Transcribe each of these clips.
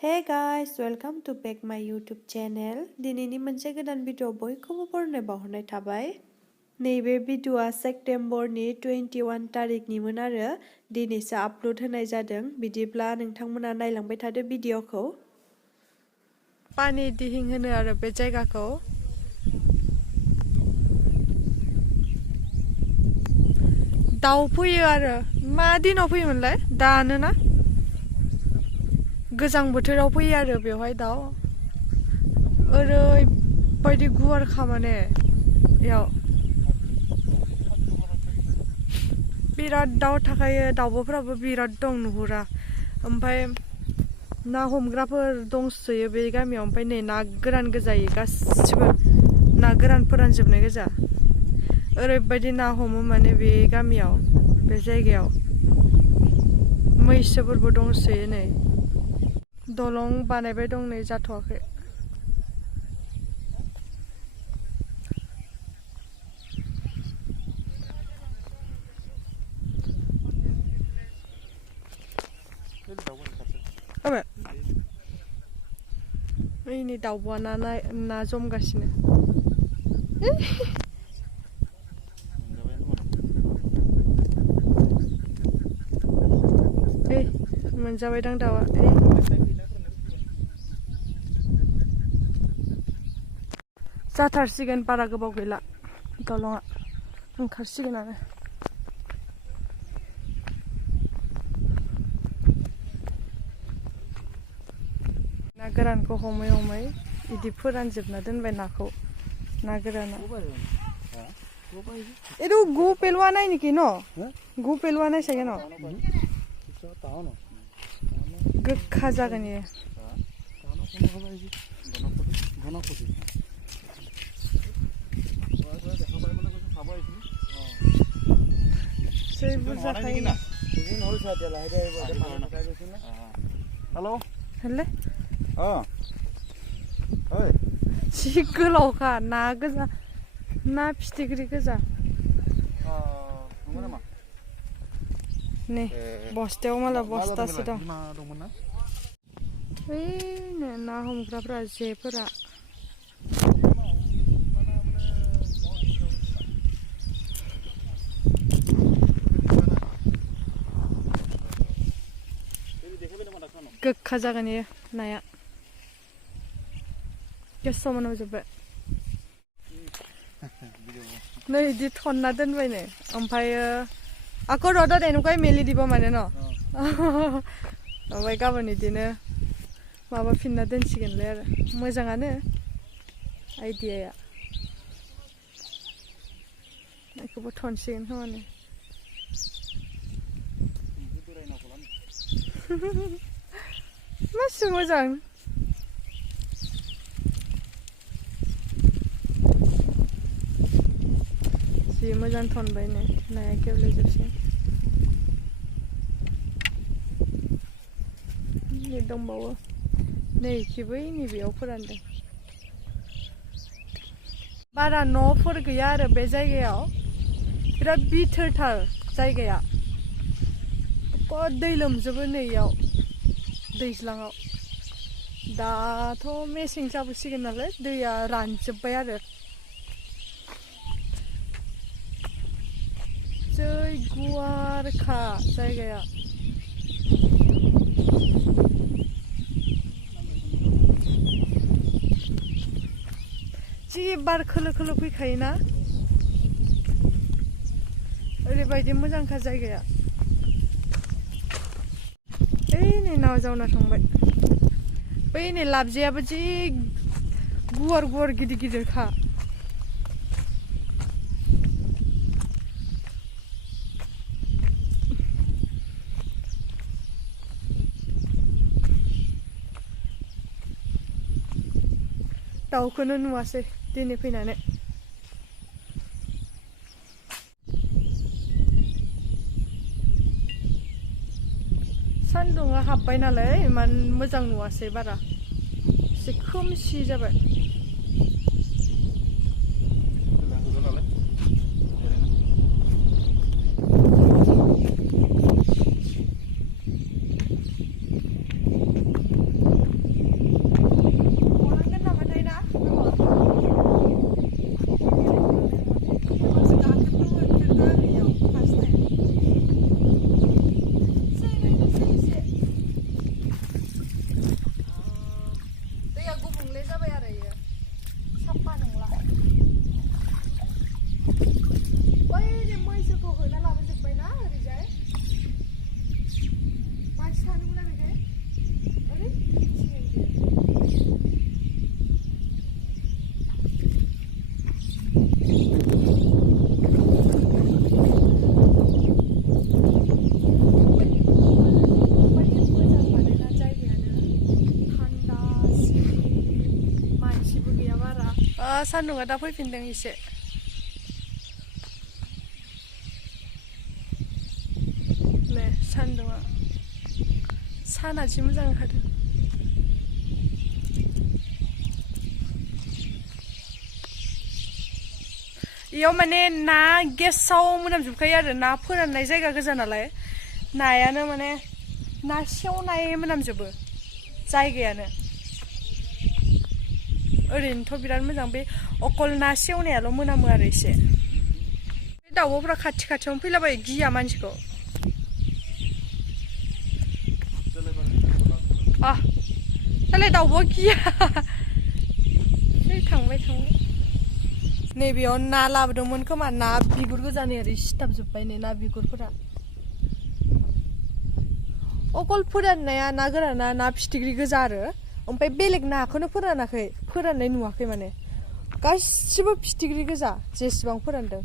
Hey guys, welcome to back my YouTube channel. दिनैनि मोनसे गोदान भिडिअ बयखौबो बरायनाय बावहरनाय थाबाय। नैबे भिडिअआ सेप्टेम्बरनि 21 तारिखनिमोन आरो दिनैसो आपल'ड होनाय जादों। बिदिब्ला नोंथांमोना नायलांबाय थादो भिडिअखौ। पानी-दिहिं होनो आरो बे जायगाखौ। दाउ फैयो आरो मा दिनाव फैयोमोनलाय? दानो ना? गोजां बोथोराव फैयो आरो बेवहाय दाउ ओरैबायदि गुवारखा माने बेयाव बिराद दाउ थाखायो दाउब'फोराबो बिराद दं नुहुरा ओमफ्राय ना हमग्राफोर दंसोयो बे गामियाव ओमफ्राय नै ना गोरान गोजायै गासिबो ना गोरान फोरानजोबनाय गोजा ओरैबायदि ना हमो माने बे गामियाव बे जायगायाव मैसोफोरबो दंसोयो नै दलं बानायबाय दं नै जाथ'वाखै नै दाउब'आ ना जमगासिनो मोनजाबाय दां दाउआ जाथारसिगोन बारा गोबाव गैला दलंआ ओंखारसिगोनानो ना गोरानखौ हमै हमै बिदि फोरानजोबना दोनबाय नाखौ ना गोराना एदो गु पेलुआ नाय निकि न गु पेलुआ नाय सागे न गोखा जागोन इयो जै बुरजा खायो हेलो हेले ओइ जि गोलावखा ना गोजा ना फिथिख्रि गोजा नै बस्तायाव माला बस्तासो दं ओइनो ना हमग्राफ्रा जेफोरा गोखा जागोन इयो नाया गेसाव मोनामजोब्बाय नै इदि थनना दोनबाय नो ओमफ्रायो आको र'दत एनुकाय मेलि দিব माने न ओमफ्राय गाबोन इदिनो माबाफिनना दोनसिगोनलाय आरो मोजाङानो आइडियाया बेखौबो थनसिगोन खोमानो मासि मोजां जि मोजां थनबाय नो नाया गेब्लेजोबसिगोन नै दंबावो नै खिबै नैबेयाव फोरानदों बारा न'फोर गैया आरो बे जायगायाव बिराद बिथोरथार जायगाया दै लोमजोबो नै इयाव दैज्लाङाव दाथ' मेसें जाबोसिगोन नालाय दैया रानजोब्बाय आरो जै गुवारखा जायगाया जि बार खोलो खोलो फैखायोना ओरैबायदि मोजांखा जायगाया ओइ नै नाव जावना थांबाय बै नै लाबजेयाबो जि गुवार गुवार गिदिर गिदिरखा दाउखौनो नुवासै दिनै फैनानै सान्दुङा हाबबाय नालाय इमान मोजां नुवासै बारा एसे खोमसि जाबाय मैसोखौ होना लाबोजोब्बायना ओरैजाय मानसि थानो मोना बेहाय ओरै सान्दुंआ दा फैफिनदों एसे नै सान्दुंआ साना जि मोजां ओंखारदों इयाव माने ना गेसाव मोनामजोबखायो आरो ना फोराननाय जायगा गोजा नालाय नायानो माने ना सेवनाय मोनामजोबो जायगायानो ओरैनोथ' बिराद मोजां बे अकल ना सेवनायाल' मोनामो आरो एसे बे दाउब'फ्रा खाथि खाथियावनो फैलाबायो गिया मानसिखौ दालाय दाउब'आ गिया थांबाय नैबेयाव ना लाबोदोंमोन खोमा ना बिगुर गोजानि ओरै सिथाबजोब्बाय नै ना बिगुरफोरा अकल फोराननाया ना गोराना ना फिथिख्रि गोजा आरो ओमफ्राय बेलेग नाखौनो फोराननाय नुवाखै माने गासिबो फिथिख्रि गोजा जेसेबां फोरानदों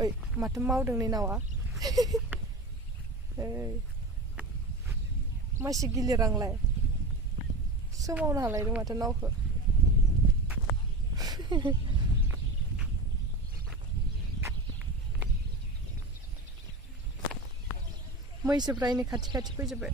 ओइ माथो मावदों नै नावा मासे गिलिर आंलाय सोमावनो हालायदों माथो नावखौ मैसोफ्रा इनै खाथि खाथि फैजोब्बाय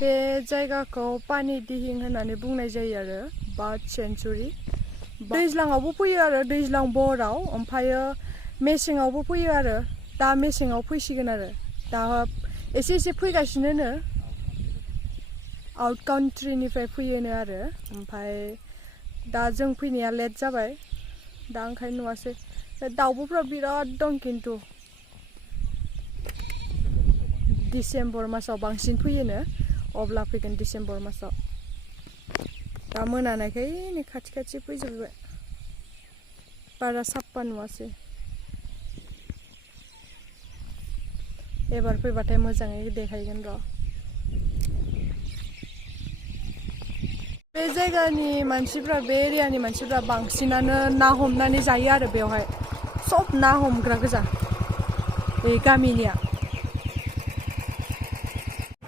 बे जायगाखौ पानी-दिहिं होननानै बुंनाय जायो आरो बार्ड सेंचुरी दैज्लाङावबो फैयो आरो दैज्लां बहराव ओमफ्रायो मेसेङावबो फैयो आरो दा मेसेङाव फैसिगोन आरो दा एसे एसे फैगासिनोनो आउट कान्ट्रिनिफ्राय फैयोनो आरो ओमफ्राय दा जों फैनाया लेट जाबाय दा ओंखायनो नुवासै दाउब'फ्रा बिराद दं खिन्थु डिसेम्बर मासाव बांसिन फैयोनो अब्ला फैगोन डिसेम्बर मासाव दा मोनानायखाय नै खाथि खाथि फैजोबबाय बारा साफा नुवासै एबार फैबाथाय मोजाङै देखायगोन र' बे जायगानि मानसिफ्रा बे एरियानि मानसिफ्रा बांसिनानो ना हमनानै जायो आरो बेवहाय सब ना हमग्रा गोजा बे गामिनिया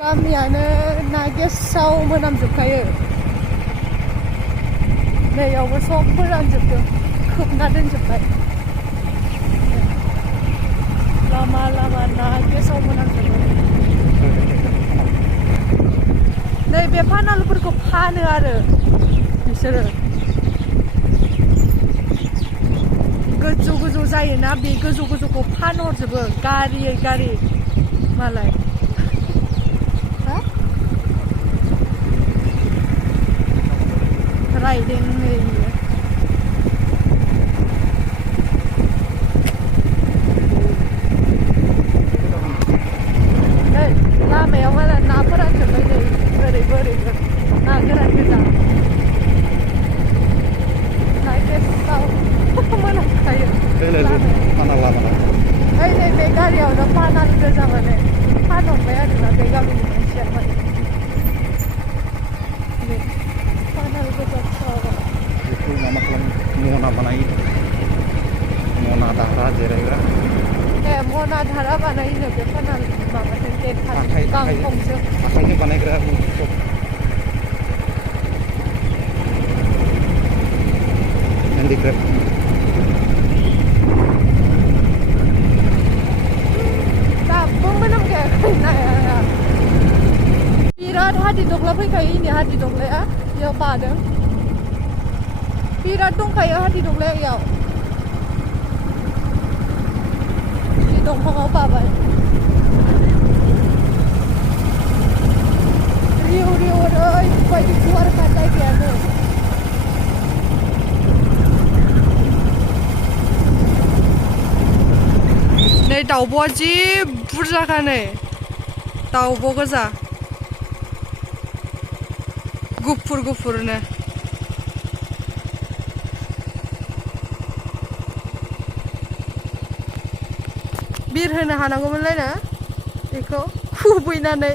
गामियानो ना गेसाव मोनामजोबखायो नैयावबो सब फोरानजोबदों खोबना दोनजोब्बाय लामा लामा ना गेसाव मोनामजोबो नै बे फानालफोरखौ फानो आरो बिसोरो गोजौ गोजौ जायोना बे गोजौ गोजौखौ फानहरजोबो गारियै गारि मालाय राइदिं नै लामायाव माला ना फोरानजोब्बाय नै ओरैबो ओरैबो ना गोरान गोजा ना गेसाव मोनामखायो ओइ नै बे गारियावनो फानाल गोजा माने फानहरबाय आरोना बे गामिनि मानसिया माने फानाल गोजा बेखौ मा खालामो मना बानायो मना दाह्रा जिरायग्रा मना धारा बानायो बे फानाल माबाजों गांखंजों आखाइजों बानायग्रा हेन्डिक्राफ्ट दाबो मोनामखायाखै नाया बिराद हादि दग्ला फैखायो इनि हादि दग्लाया इयाव बादों बिराद दंखायो हादि दग्लाया इयाव दंफाङाव बाबाय रिउ रिउ ओरैबायदि गुवारखा जायगायानो नै दाउब'आ जि बुरजाखा नै दाउब' गोजा गुफुर गुफुरनो बिर होनो हानांगौमोनलाय ना बेखौ खुबैनानै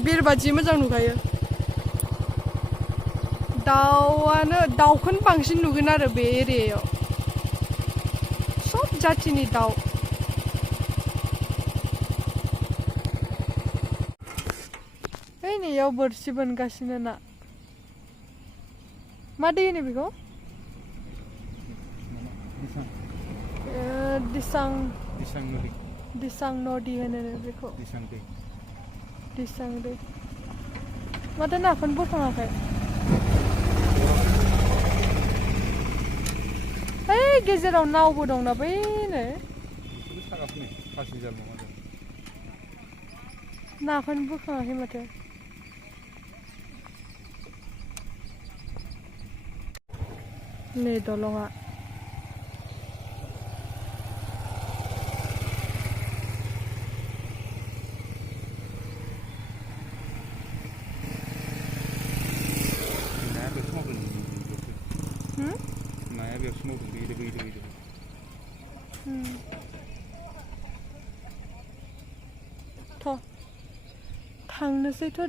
बिरबा जि मोजां नुखायो दाउखौनो बांसिन नुगोन आरो बे एरियायाव सब जाथिनि दाउ ओइ नैयाव बोरसि बोनगासिनो ना मा दै होनो बेखौ दिसां नदी होनो बेखौ दिसां दै माथो नाखौनो बोखाङाखै ओइ गेजेराव नावबो दंना बैनो नाखौनो बोखाङाखै माथो नै दलंआ थांनोसैथ'